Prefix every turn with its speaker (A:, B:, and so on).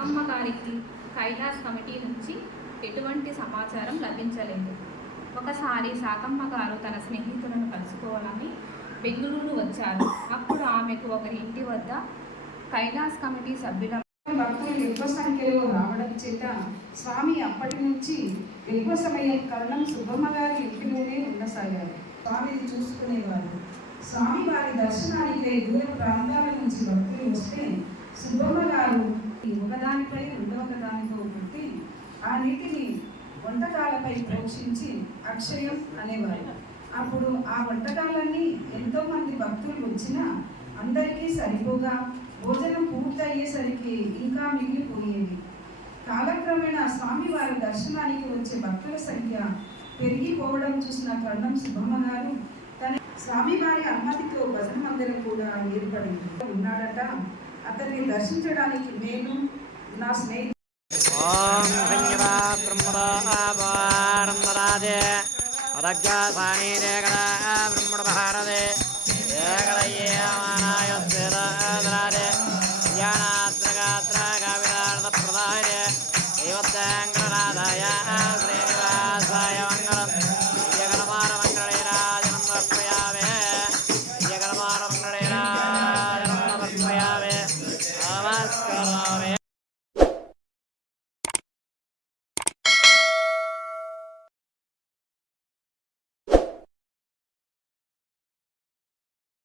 A: అమ్మ గారికి కైలాస్ కమిటీ నుంచి ఎటువంటి సమాచారం లభించలేదు. ఒకసారి శాకమ్మ గారు తన స్నేహితులను కలుసుకోవాలని బెంగళూరు వచ్చారు. అప్పుడు ఆమెకు ఒకరి ఇంటి వద్ద కైలాస్ కమిటీ సభ్యుల
B: భక్తులు ఎక్కువ సంఖ్యలో రావడం చేత స్వామి అప్పటి నుంచి ఎక్కువ సమయం కరణం సుబ్బమ్మ గారి ఇంటిలోనే ఉండసాగారు. స్వామిని చూసుకునేవారు. స్వామి వారి దర్శనానికి దూర ప్రాంతాల నుంచి భక్తులు వస్తే సుబ్బమ్మ గారు ఒకదానిపై రెండవ దానితో పుట్టి ఆ నీటిని వంటకాలపై ప్రోక్షించి అక్షయం అనేవారు. అప్పుడు ఆ వంటకాలన్నీ ఎంతో మంది భక్తులు వచ్చినా అందరికీ సరిపోగా భోజనం పూర్తయ్యేసరికి ఇంకా మిగిలిపోయేది కాలక్రమేణా స్వామివారి దర్శనానికి వచ్చే భక్తుల సంఖ్య పెరిగిపోవడం చూసిన కర్ణం సుబ్బమ్మ గారు తన స్వామివారి అనుమతితో భజన మందిరం కూడా ఏర్పడింది. ఉన్నాడట అతన్ని దర్శించడానికి నేను నా స్నేహితుడు
C: ఓం సంయవా బ్రహ్మదా ఆనందరాజే పదగ్గాసానీరేగడ బ్రహ్మణ భారదే ఏకడయ్యేమానాయ స్థిరాదే జ్ఞానాత్రగాత్ర కవితార్థ ప్రదాయ దైవత్యాంగ Amen.